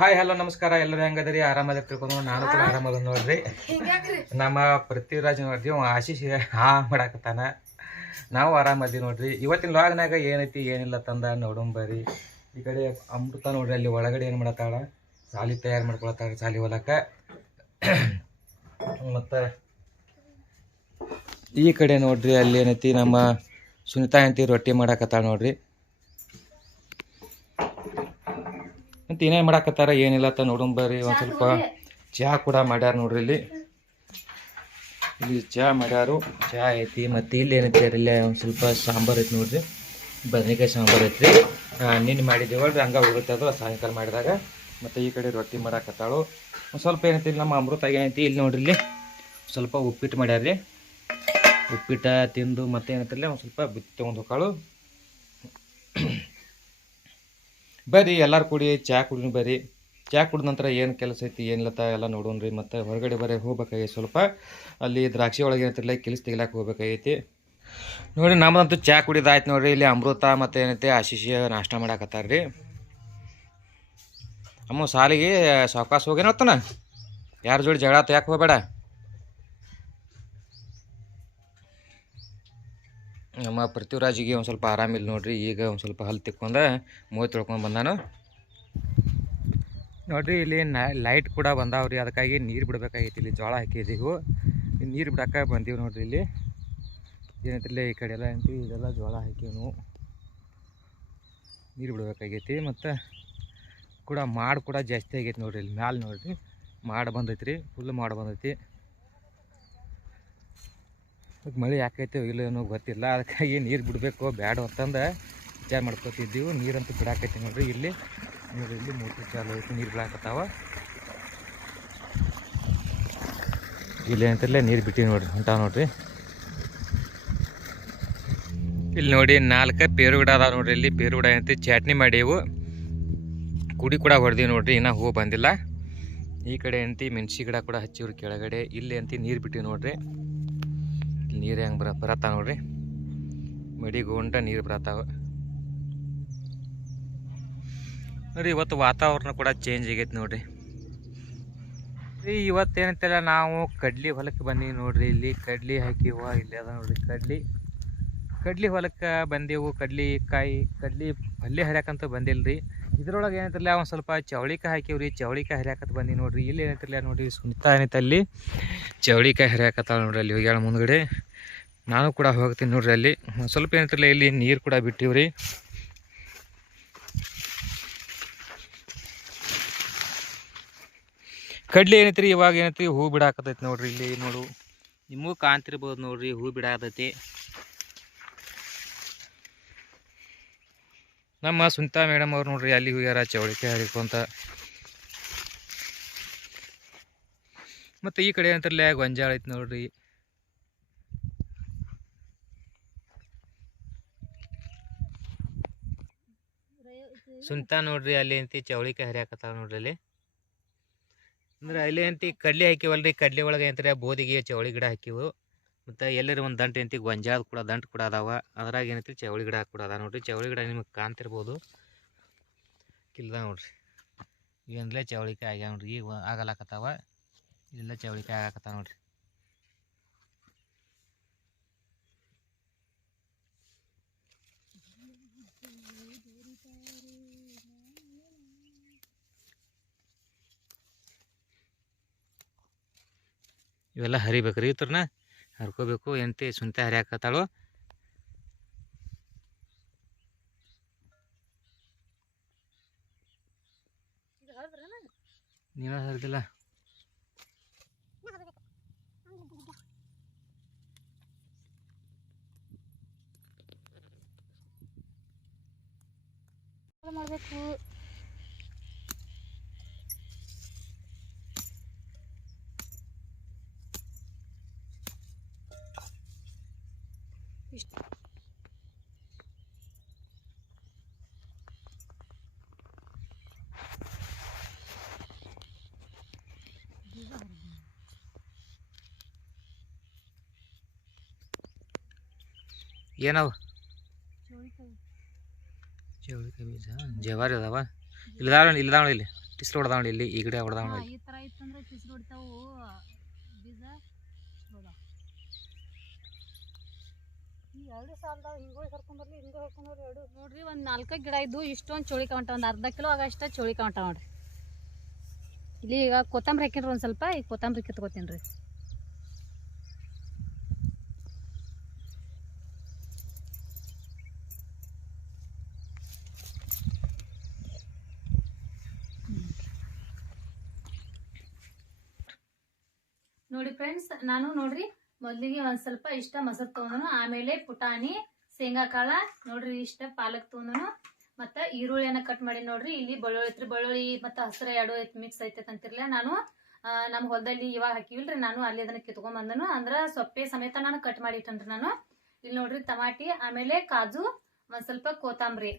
Hi hello ನಮಸ್ಕಾರ ಎಲ್ಲರೂ ಹೆಂಗದ್ರಿ ಆರಾಮದ ತಿಳ್ಕೊಂಡು ನಾನು ಕೂಡ ಆರಾಮದ ನೋಡ್ರಿ ನಮ್ಮ ಪೃಥ್ವಿರಾಜ್ ನೋಡ್ರಿ ಆಶೀಶ್ ಮಾಡಾಕತ್ತಾನ ನಾವು ಆರಾಮದಿ ನೋಡ್ರಿ ಇವತ್ತಿನ ಲಾಗ್ನಾಗ ಏನೈತಿ ಏನಿಲ್ಲ ತಂದ ನೋಡಂಬರಿ ಈ ಕಡೆ ಅಮೃತ ನೋಡ್ರಿ ಅಲ್ಲಿ ಒಳಗಡೆ ಏನು ಮಾಡತ್ತಾಳ ಸಾಲಿ ತಯಾರು ಮಾಡ್ಕೊಳತ್ತಾಳ ಸಾಲಿ ಹೊಲಕ್ಕ ಮತ್ತು ಈ ಕಡೆ ನೋಡ್ರಿ ಅಲ್ಲಿ ಏನೈತಿ ನಮ್ಮ ಸುನಿತಾ ಅಂತಿ ರೊಟ್ಟಿ ಮಾಡಾಕತ್ತಾಳ ನೋಡ್ರಿ ಮತ್ತು ಏನೇನು ಮಾಡಾಕತ್ತಾರ ಏನಿಲ್ಲ ಅಂತ ನೋಡಂಬರಿ ಒಂದು ಸ್ವಲ್ಪ ಚಹಾ ಕೂಡ ಮಾಡ್ಯಾರ ನೋಡ್ರಿ ಇಲ್ಲಿ ಚಹಾ ಮಾಡ್ಯಾರು ಚಹಾ ಐತಿ ಮತ್ತು ಇಲ್ಲಿ ಏನೈತಿ ಇಲ್ಲೇ ಒಂದು ಸ್ವಲ್ಪ ಸಾಂಬಾರು ಐತಿ ನೋಡ್ರಿ ಬದನೆಕಾಯಿ ಸಾಂಬಾರು ಐತ್ರಿ ನಿನ್ನೆ ಮಾಡಿದ್ದೇವಲ್ರಿ ಹಂಗೆ ಹೋಗುತ್ತೆ ಅದು ಸಾಯಂಕಾಲ ಮಾಡಿದಾಗ ಮತ್ತು ಈ ಕಡೆ ರೊಟ್ಟಿ ಮಾಡಾಕತ್ತಾಳು ಒಂದು ಸ್ವಲ್ಪ ಏನೈತಿ ನಮ್ಮ ಅಮೃತ ಏನೈತಿ ಇಲ್ಲಿ ನೋಡ್ರಿ ಇಲ್ಲಿ ಸ್ವಲ್ಪ ಉಪ್ಪಿಟ್ಟು ಮಾಡ್ಯಾರ್ರಿ ಉಪ್ಪಿಟ್ಟ ತಿಂದು ಮತ್ತೆ ಏನೈತಿಲ್ಲ ಒಂದು ಸ್ವಲ್ಪ ಬಿತ್ತು ತೊಗೊಂಡು ಹೋಗಾಳು ಬರ್ರಿ ಎಲ್ಲರೂ ಕೂಡಿ ಚಹಾ ಕುಡಿದು ಬರ್ರಿ ಚಹಾ ಕುಡಿದ ನಂತರ ಏನು ಕೆಲಸ ಐತಿ ಏನಿಲ್ಲತ್ತ ಎಲ್ಲ ನೋಡೋಣ್ರಿ ಮತ್ತು ಹೊರಗಡೆ ಬರೀ ಹೋಗ್ಬೇಕಾಗೈತಿ ಸ್ವಲ್ಪ ಅಲ್ಲಿ ದ್ರಾಕ್ಷಿ ಒಳಗೆ ಏನಂತಿಲ್ಲ ಕೆಲಸ ತೆಗಿಲಾಕ ಹೋಗ್ಬೇಕಾಗೈತಿ ನೋಡಿರಿ ನಮ್ಮದಂತೂ ಚಹಾ ಕುಡಿದಾಯ್ತು ನೋಡ್ರಿ ಇಲ್ಲಿ ಅಮೃತ ಮತ್ತು ಏನೈತಿ ಆಶೀಶ್ ನಾಷ್ಟ ಮಾಡಾಕತ್ತಾರ್ರಿ ಅಮ್ಮ ಸಾಲಿಗೆ ಸಾವಕಾಶ ಹೋಗೇನತ್ತನ ಯಾರ ಜೋಡಿ ಜಗಳ ಯಾಕೆ ಹೋಗಬೇಡ ನಮ್ಮ ಪೃಥ್ವಿರಾಜಿಗೆ ಒಂದು ಸ್ವಲ್ಪ ಆರಾಮಿಲ್ಲ ನೋಡ್ರಿ ಈಗ ಒಂದು ಸ್ವಲ್ಪ ಹಲ್ಲು ತಿಕ್ಕೊಂಡು ಮೂವತ್ತು ತೊಳ್ಕೊಂಡು ಬಂದಾನು ನೋಡ್ರಿ ಇಲ್ಲಿ ಲೈಟ್ ಕೂಡ ಬಂದಾವ್ರಿ ಅದಕ್ಕಾಗಿ ನೀರು ಬಿಡಬೇಕಾಗಿತ್ತು ಇಲ್ಲಿ ಜೋಳ ಹಾಕಿದ್ದೀವಿ ನೀರು ಬಿಡಕ್ಕೆ ಬಂದೀವಿ ನೋಡ್ರಿ ಇಲ್ಲಿ ಏನೈತಿಲ್ಲ ಈ ಕಡೆ ಎಲ್ಲ ಅಂತೀವಿ ಇದೆಲ್ಲ ಜೋಳ ಹಾಕಿವಿ ನಾವು ನೀರು ಬಿಡಬೇಕಾಗೈತಿ ಮತ್ತು ಕೂಡ ಮಾಡು ಕೂಡ ಜಾಸ್ತಿ ಆಗೈತಿ ನೋಡ್ರಿ ಇಲ್ಲಿ ಮ್ಯಾಲೆ ನೋಡ್ರಿ ಮಾಡು ಬಂದೈತಿ ರೀ ಫುಲ್ ಮಾಡು ಬಂದೈತಿ ಮಳೆ ಯಾಕೈತೆ ಇಲ್ಲ ಏನೋ ಗೊತ್ತಿಲ್ಲ ಅದಕ್ಕಾಗಿ ನೀರು ಬಿಡಬೇಕು ಬ್ಯಾಡ ಅಂತಂದು ವಿಚಾರ ಮಾಡ್ಕೊತಿದ್ದೀವಿ ನೀರಂತೂ ಬಿಡಾಕೈತಿ ನೋಡ್ರಿ ಇಲ್ಲಿ ನೋಡ್ರಿ ಇಲ್ಲಿ ಮೋಟ್ರ್ ಚಾಲು ಐತಿ ನೀರು ಬಿಡಾಕತ್ತಾವ ಇಲ್ಲಿ ಏನಂತಲೇ ನೀರು ಬಿಟ್ಟು ನೋಡ್ರಿ ಹೊಂಟಾವ ನೋಡ್ರಿ ಇಲ್ಲಿ ನೋಡಿ 4 ಪೇರು ಗಿಡ ಅದಾವ ನೋಡ್ರಿ ಇಲ್ಲಿ ಪೇರು ಗಿಡ ಏನಂತ ಚಟ್ನಿ ಮಾಡೀವು ಕುಡಿ ಕೂಡ ಹೊಡೆದೀವಿ ನೋಡ್ರಿ ಇನ್ನೂ ಹೂ ಬಂದಿಲ್ಲ ಈ ಕಡೆ ಅಂತಿ ಮೆಣಸಿ ಗಿಡ ಕೂಡ ಹಚ್ಚಿವ್ರಿ ಕೆಳಗಡೆ ಇಲ್ಲಿ ಅಂತಿ ನೀರು ಬಿಟ್ಟಿವಿ ನೋಡ್ರಿ ನೀರು ಹೆಂಗೆ ಬರತ್ತಾವ ನೋಡ್ರಿ ಮಡಿಗೊಂಡ ನೀರು ಬರತ್ತಾವ ನೋಡ್ರಿ ಇವತ್ತು ವಾತಾವರಣ ಕೂಡ ಚೇಂಜ್ ಆಗೈತೆ ನೋಡ್ರಿ ಇವತ್ತೇನಂತೆಲ್ಲ ನಾವು ಕಡ್ಲಿ ಹೊಲಕ್ಕೆ ಬಂದೀವಿ ನೋಡ್ರಿ ಇಲ್ಲಿ ಕಡ್ಲಿ ಹಾಕಿವ ಇಲ್ಲಿ ಅದ ನೋಡ್ರಿ ಕಡ್ಲಿ ಹೊಲಕ್ಕೆ ಬಂದೆವು ಕಡ್ಲಿ ಪಲ್ಯ ಹರಿಯಾಕಂತ ಬಂದಿಲ್ರಿ ಇದ್ರೊಳಗೆ ಏನಂತಿಲ್ಲ ಒಂದು ಸ್ವಲ್ಪ ಚವಳಿಕಾಯಿ ಹಾಕಿವ್ರಿ ಚವಳಿಕಾಯಿ ಹರಿಯಾಕತ್ತ ಬಂದೀವಿ ನೋಡ್ರಿ ಇಲ್ಲಿ ಏನಂತಿಲ್ಲ ನೋಡ್ರಿ ಸುನಿತಾ ಏನೈತೆ ಅಲ್ಲಿ ಚವಳಿಕಾಯಿ ಹರಿಯಾಕತ್ತಾಳ ನೋಡ್ರಿ ಅಲ್ಲಿ ಹೋಗ್ಯಾಳ ಮುಂದ್ಗಡೆ ನಾನು ಕೂಡ ಹೋಗ್ತೀನಿ ನೋಡ್ರಿ ಅಲ್ಲಿ ಸ್ವಲ್ಪ ಏನಂತಿಲ್ಲ ಇಲ್ಲಿ ನೀರು ಕೂಡ ಬಿಟ್ಟಿವ್ರಿ ಕಡ್ಲಿ ಏನೈತ್ರಿ ಇವಾಗ ಏನೈತಿ ಹೂ ಬಿಡಾಕತೈತಿ ನೋಡ್ರಿ ಇಲ್ಲಿ ನೋಡು ನಿಮಗೂ ಕಾಣ್ತಿರ್ಬೋದು ನೋಡ್ರಿ ಹೂ ಬಿಡಾಕತೈತಿ ನಮ್ಮ ಸುನಿತಾ ಮೇಡಮ್ ಅವ್ರು ನೋಡ್ರಿ ಅಲ್ಲಿ ಹೋಗ್ಯಾರ ಚವಳಿಕಾಯಿ ಹರಿಕೊಂತ ಮತ್ತು ಈ ಕಡೆ ಏನಂತಾರಲ್ಲ ಗೊಂಜಾಳ ಐತಿ ನೋಡ್ರಿ ಸುನಿತಾ ನೋಡ್ರಿ ಅಲ್ಲಿ ಅಂತಿ ಚವಳಿಕಾಯಿ ಹರಿಯಾಕತ್ತಾಳ ನೋಡ್ರಿ ಅಲ್ಲಿ ಅಂದ್ರೆ ಅಲ್ಲಿ ಅಂತಿ ಕಡ್ಲಿ ಹಾಕಿವಲ್ರಿ ಕಡ್ಲಿ ಒಳಗೆ ಏನಂತಾರೆ ಬೋದಿಗೆ ಚವಳಿ ಗಿಡ ಹಾಕಿವು ಮತ್ತು ಎಲ್ಲರೂ ಒಂದು ದಂಟು ಏನಂತಿ ಗೊಂಜಾಳ ಕೂಡ ದಂಟು ಕೂಡ ಅದಾವ ಅದ್ರಾಗ ಏನೈತಿ ಚವಳಿ ಗಿಡ ಕೂಡ ಅದ ನೋಡ್ರಿ ಚವಳಿ ಗಿಡ ನಿಮಗೆ ಕಾಣ್ತಿರ್ಬೋದು ಕಿಲ್ದ ನೋಡ್ರಿ ಈಗಂದ್ಲೇ ಚವಳಿಕಾಯಿ ಆಗ್ಯಾವ ನೋಡ್ರಿ ಈಗ ಆಗಲಾಕತ್ತಾವ ಇಲ್ಲೆಲ್ಲ ಚವಳಿಕಾಯಿ ಆಗಾಕತ್ತಾವ ನೋಡ್ರಿ ಇವೆಲ್ಲ ಹರಿಬೇಕ್ರಿ ಇತ್ರನ ಹರ್ಕೋಬೇಕು ಎಂತಿ ಸುನಿತಾ ಹರಿಯಾಕತ್ತಾಳು ನೀವ ಹರಿದಿಲ್ಲ ಮಾಡಬೇಕು ಏನವು ಚೌಳಿಕಾಯಿ ಬೀಜ ಜವಾರಿ ಅದಾವ ಇಲ್ಲದಾವ ಇಲ್ಲಿ ಟಿಸ್ರು ಹೊಡೆದಾವಳಿ ಇಲ್ಲಿ ಈ ಗಿಡ ಹೊಡೆದಾವಳಿ. ಈ ತರ ಇತ್ತಂದ್ರೆ ಟಿಸ್ರು ಹೊಡಿತಾವು ಬೀಜ ಈ 2 ಸಾಲದಾಗ ಹಿಂಗೋಗಿ ಕರ್ಕೊಂಡ್ಬರ್ಲಿ ಹಿಂಗೋ ಹಾಕೊಂಡ್ಬರ್ಲಿ 2 ನೋಡ್ರಿ. ಒಂದು 4 ಗಿಡ ಇದ್ದು ಇಷ್ಟೊಂದು ಚೋಳಿಕಾಯಿ ಹೊಂಟ, ಒಂದು ಅರ್ಧ ಕಿಲೋ ಆಗಷ್ಟ ಚೋಳಿಕಾಯಿ ಹೊಂಟ ನೋಡ್ರಿ. ಇಲ್ಲಿ ಈಗ ಕೊತ್ತಂಬರಿ ಹಾಕಿನ್ರಿ ಒಂದು ಸ್ವಲ್ಪ, ಈಗ ಕೊತ್ತಂಬರಿ ಕಿತ್ಕೋತೀನಿ ರೀ. ನೋಡಿ ಫ್ರೆಂಡ್ಸ್, ನಾನು ನೋಡ್ರಿ ಮೊದಲಿಗೆ ಒಂದು ಸ್ವಲ್ಪ ಇಷ್ಟ ಮೊಸರು ತೊಗೊಂಡನು, ಆಮೇಲೆ ಪುಟಾಣಿ, ಶೇಂಗಾ ಕಾಳ ನೋಡ್ರಿ, ಇಷ್ಟ ಪಾಲಕ್ ತೊಗೊಂಡನು, ಮತ್ತು ಈರುಳ್ಳಿಯನ್ನು ಕಟ್ ಮಾಡಿ ನೋಡ್ರಿ. ಇಲ್ಲಿ ಬೆಳ್ಳುಳ್ಳಿ ಐತ್ರಿ, ಬೆಳ್ಳುಳ್ಳಿ ಮತ್ತು ಹಸಿರು 2 ಮಿಕ್ಸ್ ಐತೈತೆ ಅಂತಿರ್ಲಿಲ್ಲ. ನಾನು ನಮ್ಮ ಹೊಲದಲ್ಲಿ ಇವಾಗ ಹಾಕಿವಿಲ್ರಿ, ನಾನು ಅಲ್ಲಿ ಅದನ್ನು ಕಿತ್ಕೊಂಡ್ಬಂದನು, ಅಂದ್ರೆ ಸೊಪ್ಪೆ ಸಮೇತ ನಾನು ಕಟ್ ಮಾಡಿ ಇಟ್ಟನ್ರಿ. ನಾನು ಇಲ್ಲಿ ನೋಡ್ರಿ ಟಮಾಟಿ, ಆಮೇಲೆ ಕಾಜು, ಒಂದು ಸ್ವಲ್ಪ ಕೊತ್ತಂಬರಿ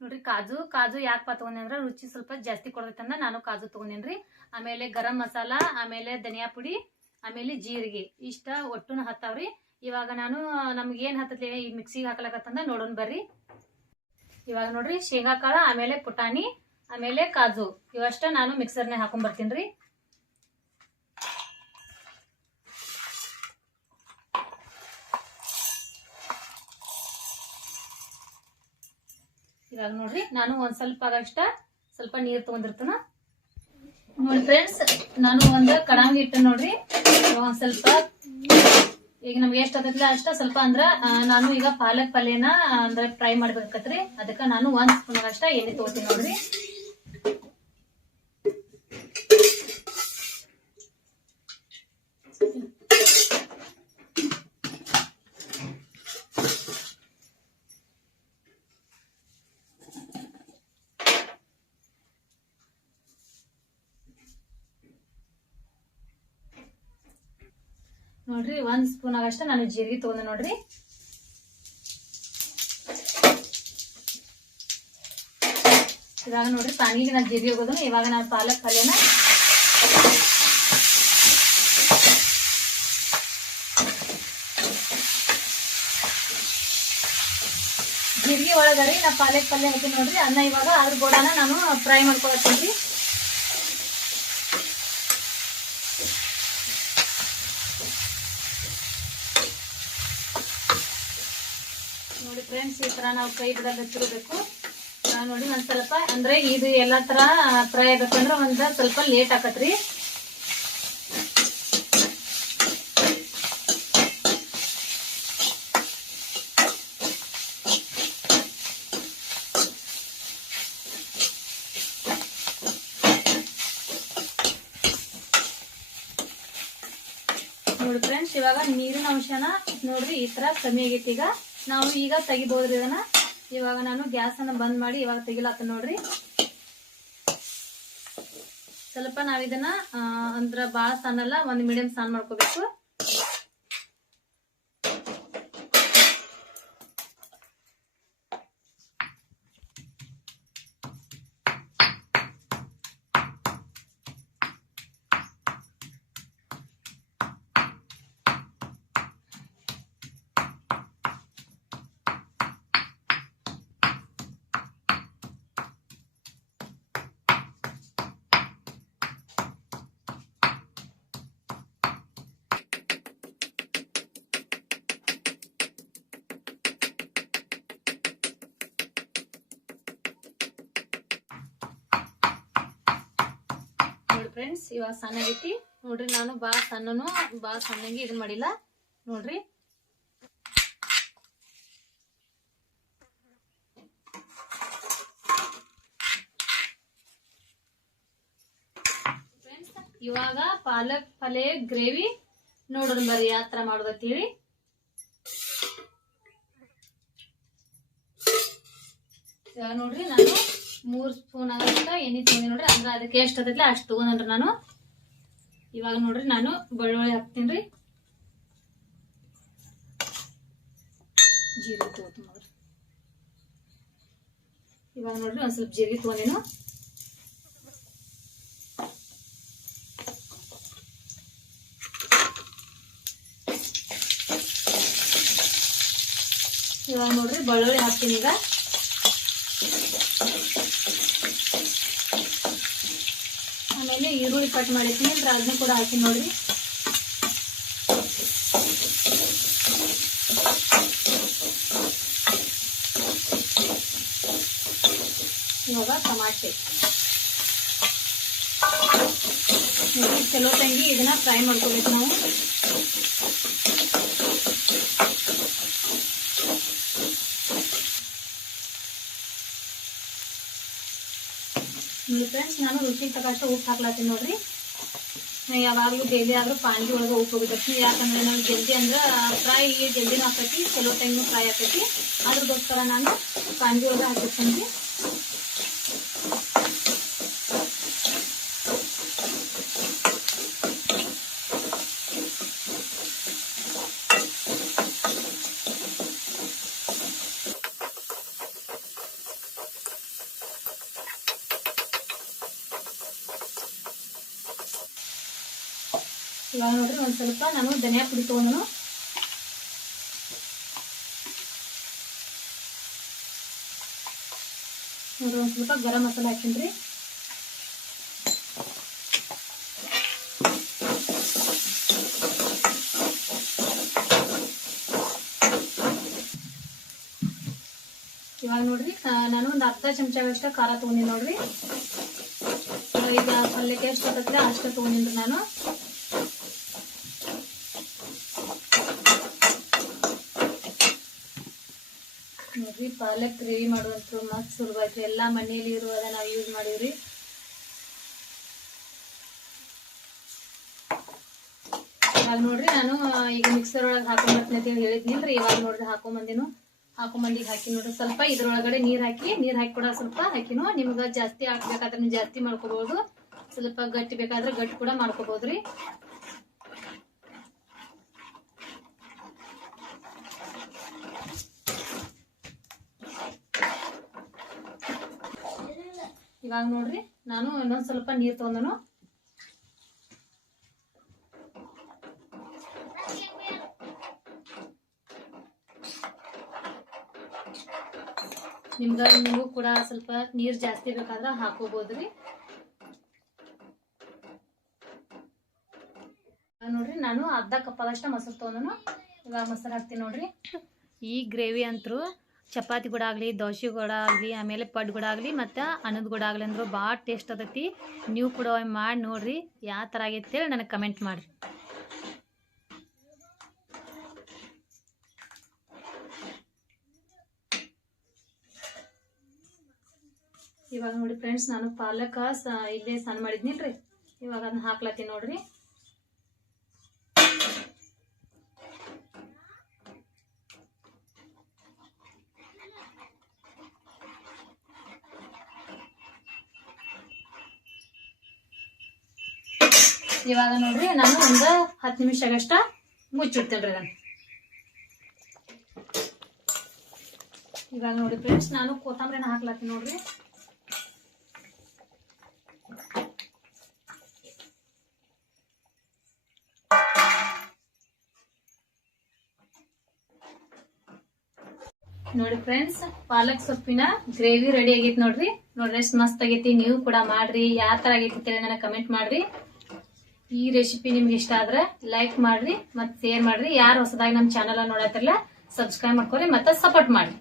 ನೋಡ್ರಿ. ಕಾಜು ಯಾಕಪ್ಪ ತೊಗೊಂಡೆ ಅಂದ್ರೆ ರುಚಿ ಸ್ವಲ್ಪ ಜಾಸ್ತಿ ಕೊಡ್ತೈತಂದ ನಾನು ಕಾಜು ತೊಗೊಂಡೇನ್ರಿ. ಆಮೇಲೆ ಗರಂ ಮಸಾಲ, ಆಮೇಲೆ ಧನಿಯಾ ಪುಡಿ, ಆಮೇಲೆ ಜೀರಿಗೆ, ಇಷ್ಟ ಒಟ್ಟುನ ಹತ್ತಾವ್ರಿ. ಇವಾಗ ನಾನು ನಮ್ಗೆ ಏನು ಹತ್ತತ್ಲಿ ಈ ಮಿಕ್ಸಿಗೆ ಹಾಕ್ಲಕತ್ತಂದ ನೋಡೋಣ ಬರ್ರಿ. ಇವಾಗ ನೋಡ್ರಿ ಶೇಂಗಾ ಕಾಳ, ಆಮೇಲೆ ಪುಟಾಣಿ, ಆಮೇಲೆ ಕಾಜು ಇವಷ್ಟ ನಾನು ಮಿಕ್ಸರ್ನೇ ಹಾಕೊಂಡ್ ಬರ್ತೀನಿ. ಇವಾಗ ನೋಡ್ರಿ ನಾನು ಒಂದ್ ಸ್ವಲ್ಪ ಆಗಷ್ಟ ಸ್ವಲ್ಪ ನೀರು ತಗೊಂಡಿರ್ತೇನ ನೋಡಿ ಫ್ರೆಂಡ್ಸ್. ನಾನು ಒಂದು ಕಡಾಂಗಿ ಇಟ್ಟು ನೋಡ್ರಿ, ಒಂದ್ ಸ್ವಲ್ಪ ಈಗ ನಮ್ಗೆ ಎಷ್ಟು ಆಗತ್ತಲ್ಲ ಅಷ್ಟ ಸ್ವಲ್ಪ ಅಂದ್ರ ನಾನು ಈಗ ಪಾಲಕ್ ಪಲ್ಯನ ಅಂದ್ರೆ ಫ್ರೈ ಮಾಡ್ಬೇಕತ್ರಿ. ಅದಕ್ಕೆ ನಾನು 1 ಸ್ಪೂನ್ ಅಷ್ಟ ಎಣ್ಣೆ ತಗೋತೀನಿ ನೋಡ್ರಿ. ನೋಡ್ರಿ 1 ಸ್ಪೂನ್ ಆಗಷ್ಟ ನಾನು ಜೀರಿಗೆ ತಗೊಂಡೆ ನೋಡ್ರಿ. ಇವಾಗ ನೋಡ್ರಿ ಪಾನಿಗೆ ನಾನು ಜೀರಿಗೆ ಹೋಗೋದನ್ನ. ಇವಾಗ ನಾನು ಪಾಲಕ್ ಪಲ್ಯನ ಜೀರಿಗೆ ಒಳಗರಿ ನಾ ಪಾಲಕ್ ಪಲ್ಯ ಹಾಕಿ ನೋಡ್ರಿ. ಅನ್ನ ಇವಾಗ ಅದ್ರ ಗೋಡನ ನಾನು ಫ್ರೈ ಮಾಡ್ಕೊಳತ್ತೀನಿ. ನೋಡಿ ಫ್ರೆಂಡ್ಸ್, ಈ ತರ ನಾವು ಕೈ ಬಿಡಲ್ಲ ಹಚ್ಚಿರಬೇಕು. ನೋಡಿ ಒಂದ್ ಸ್ವಲ್ಪ ಅಂದ್ರೆ ಇದು ಎಲ್ಲಾ ತರ ಫ್ರೈ ಆಗ್ಬೇಕಂದ್ರೆ ಒಂದ್ ಸ್ವಲ್ಪ ಲೇಟ್ ಆಕತ್ರಿ. ನೋಡಿ ಫ್ರೆಂಡ್ಸ್, ಇವಾಗ ನೀರಿನ ಅಂಶನ ನೋಡ್ರಿ ಈ ತರ ಕಮ್ಮಿ ಆಗೈತಿ. ಈಗ ನಾವು ಈಗ ತೆಗಿಬಹುದ್ರಿ ಇದನ್ನ. ಇವಾಗ ನಾನು ಗ್ಯಾಸ್ ಅನ್ನ ಬಂದ್ ಮಾಡಿ ಇವಾಗ ತೆಗಿಲಾತ ನೋಡ್ರಿ. ಸ್ವಲ್ಪ ನಾವಿದನ್ನ ಅಂದ್ರ ಬಾಳ ಸಣ್ಣಲ್ಲ, ಒಂದ್ ಮೀಡಿಯಂ ಸಣ್ಣ ಮಾಡ್ಕೋಬೇಕು. ಫ್ರೆಂಡ್ಸ್, ಇವಾಗ ಸಣ್ಣಗೈತಿ ನೋಡ್ರಿ. ನಾನು ಬಾಳ ಸಣ್ಣಗೆ ಇದನ್ ಮಾಡಿಲ್ಲ ನೋಡ್ರಿ. ಫ್ರೆಂಡ್ಸ್, ಇವಾಗ ಪಾಲಕ್ ಪಲ್ಯ ಗ್ರೇವಿ ನೋಡೋಣ ಬರ್ರಿ ಯಾವ ತರ ಮಾಡೋದತ್ತೀವಿ. ಇವಾಗ ನೋಡ್ರಿ ನಾನು 3 ಸ್ಪೂನ್ ಆಗಷ್ಟ ಎಣ್ಣೆ ತಗೊಂಡಿ ನೋಡ್ರಿ. ಅಂದ್ರೆ ಅದಕ್ಕೆ ಎಷ್ಟು ಆಗತ್ತಲ್ಲ ಅಷ್ಟು ತಗೊಂಡ್ರಿ ನಾನು. ಇವಾಗ ನೋಡ್ರಿ ನಾನು ಬೆಳ್ಳುಳ್ಳಿ ಹಾಕ್ತೀನಿ, ಜೀರಿಗೆ ತಗೋತೀನಿ ನೋಡ್ರಿ. ಇವಾಗ ನೋಡ್ರಿ ಒಂದ್ ಸ್ವಲ್ಪ ಜೀರಿಗೆ ತಗೊಂಡಿನು. ಇವಾಗ ನೋಡ್ರಿ ಬೆಳ್ಳುಳ್ಳಿ ಹಾಕ್ತೀನಿ. ಈಗ ಆಮೇಲೆ ಈರುಳ್ಳಿ ಕಟ್ ಮಾಡಿರ್ತೀನಿ ಅಂದ್ರೆ ಅದನ್ನ ಕೂಡ ಹಾಕಿ ನೋಡ್ರಿ. ಇವಾಗ ಟಮಾಟೆ ಚಲೋ ತಂಗಿ ಇದನ್ನ ಫ್ರೈ ಮಾಡ್ಕೋಬೇಕು ನಾವು. ಫ್ರೆಂಡ್ಸ್ ನಾನು ರುಚಿಗೆ ತಕ್ಕಷ್ಟು ಉಪ್ಪು ಹಾಕ್ಲಾತೀನಿ ನೋಡ್ರಿ. ಯಾವಾಗಲೂ ಡೈಲಿ ಆದ್ರೂ ಪಾನ್ಗಿ ಒಳಗೆ ಉಪ್ಪು ಹೋಗಿರ್ತೀನಿ, ಯಾಕಂದ್ರೆ ನಾವು ಜಲ್ದಿ ಅಂದ್ರೆ ಫ್ರೈ ಜಲ್ದಿನೂ ಹಾಕೈತಿ, ಚಲೋ ಟೈಮು ಫ್ರೈ ಹಾಕೈತಿ. ಅದ್ರಗೋಸ್ಕರ ನಾನು ಪಾನ್ಗಿ ಒಳಗೆ ಹಾಕಿರ್ತೀನಿ. ಇವಾಗ ನೋಡ್ರಿ ಒಂದ್ ಸ್ವಲ್ಪ ನಾನು ಧನಿಯಾ ಪುಡಿ ತಗೊಂಡು ನೋಡ್ರಿ ಒಂದ್ ಸ್ವಲ್ಪ ಗರಂ ಮಸಾಲೆ ಹಾಕಿನ್ರಿ. ಇವಾಗ ನೋಡ್ರಿ ನಾನು ಒಂದು ಅರ್ಧ ಚಮಚ ಖಾರ ತಗೊಂಡಿನಿ ನೋಡ್ರಿ. ಈಗ ಪಲ್ಯಕ್ಕೆ ಎಷ್ಟು ಹಾಕತ್ತೆ ಅಷ್ಟು ತಗೊಂಡಿನ್ರಿ ನಾನು. ನೋಡ್ರಿ ಪಾಲಕ್ ಗ್ರೇವಿ ಮಾಡುವಂತ ಮಸ್ತ್ ಸುಲಭ ಐತ್ರಿ. ಎಲ್ಲಾ ಮನೇಲಿ ಇರುವಾಗ ನಾವು ಯೂಸ್ ಮಾಡಿವ್ರಿ. ಇವಾಗ ನೋಡ್ರಿ ನಾನು ಈಗ ಮಿಕ್ಸರ್ ಒಳಗೆ ಹಾಕೊಂಡ್ಬರ್ತೀನಿ ಅಂತ ಹೇಳಿದ್ನಿಲ್ರಿ. ಇವಾಗ ನೋಡ್ರಿ ಹಾಕೊಂಬಂದಿಗೆ ಹಾಕಿ ನೋಡ್ರಿ ಸ್ವಲ್ಪ ಇದ್ರೊಳಗಡೆ ನೀರ್ ಹಾಕಿ ಕೂಡ ಸ್ವಲ್ಪ ಹಾಕಿನು. ನಿಮ್ಗ ಜಾಸ್ತಿ ಹಾಕ್ಬೇಕಾದ್ರೆ ನೀವು ಜಾಸ್ತಿ ಮಾಡ್ಕೋಬಹುದು, ಸ್ವಲ್ಪ ಗಟ್ಟಿ ಬೇಕಾದ್ರೆ ಗಟ್ಟಿ ಕೂಡ ಮಾಡ್ಕೋಬಹುದ್ರಿ. ಇವಾಗ ನೋಡ್ರಿ ನಾನು ಇನ್ನೊಂದ್ ಸ್ವಲ್ಪ ನೀರ್ ತಗೊಂಡನು. ನಿಮಗೂ ಕೂಡ ಸ್ವಲ್ಪ ನೀರ್ ಜಾಸ್ತಿ ಬೇಕಾದ್ರೆ ಹಾಕೋಬಹುದ್ರಿ. ನೋಡ್ರಿ ನಾನು ಅರ್ಧ ಕಪ್ ಆಗಷ್ಟ ಮೊಸರು ತಗೊಂಡನು. ಇವಾಗ ಮೊಸರು ಹಾಕ್ತೀನಿ ನೋಡ್ರಿ. ಈ ಗ್ರೇವಿ ಅಂತೂ ಚಪಾತಿ ಕೂಡ ಆಗಲಿ, ದೋಸೆ ಕೂಡ ಆಗಲಿ, ಆಮೇಲೆ ಪಡ್ ಕೂಡ ಆಗಲಿ, ಮತ್ತು ಅನ್ನದ ಕೂಡ ಆಗಲಿ ಅಂದ್ರು ಭಾಳ ಟೇಸ್ಟ್ ಆತೈತಿ. ನೀವು ಕೂಡ ಮಾಡಿ ನೋಡ್ರಿ, ಯಾವ ಥರ ಆಗೈತೆ ಹೇಳಿ ನನಗೆ ಕಮೆಂಟ್ ಮಾಡಿರಿ. ಇವಾಗ ನೋಡಿ ಫ್ರೆಂಡ್ಸ್ ನಾನು ಪಾಲಕ ಇಲ್ಲೇ ಸಣ್ಣ ಮಾಡಿದ್ನಿಲ್ರಿ, ಇವಾಗ ಅದನ್ನ ಹಾಕ್ಲತ್ತೀನಿ ನೋಡ್ರಿ. ಇವಾಗ ನೋಡ್ರಿ ನಾನು ಒಂದು 10 ನಿಮಿಷಗಷ್ಟ ಮುಚ್ಚಿಡ್ತೇನ್ರಿ ಅದನ್ನ. ಇವಾಗ ನೋಡಿ ಫ್ರೆಂಡ್ಸ್ ನಾನು ಕೊತ್ತಂಬರಿನ ಹಾಕ್ಲತ್ತೀನಿ ನೋಡ್ರಿ. ನೋಡಿ ಫ್ರೆಂಡ್ಸ್ ಪಾಲಕ್ ಸೊಪ್ಪಿನ ಗ್ರೇವಿ ರೆಡಿ ಆಗೈತಿ ನೋಡ್ರಿ. ಎಷ್ಟು ಮಸ್ತ್ ಆಗೈತಿ. ನೀವು ಕೂಡ ಮಾಡ್ರಿ, ಯಾವ ತರ ಆಗೈತಿ ಅಂತೇಳಿ ನನಗೆ ಕಮೆಂಟ್ ಮಾಡ್ರಿ. ಈ ರೆಸಿಪಿ ನಿಮ್ಗೆ ಇಷ್ಟ ಆದ್ರೆ ಲೈಕ್ ಮಾಡ್ರಿ, ಮತ್ತೆ ಶೇರ್ ಮಾಡ್ರಿ. ಯಾರು ಹೊಸದಾಗಿ ನಮ್ಮ ಚಾನಲ್ ನೋಡತ್ತಿರಲ್ಲ ಸಬ್ಸ್ಕ್ರೈಬ್ ಮಾಡ್ಕೊರಿ, ಮತ್ತೆ ಸಪೋರ್ಟ್ ಮಾಡ್ರಿ.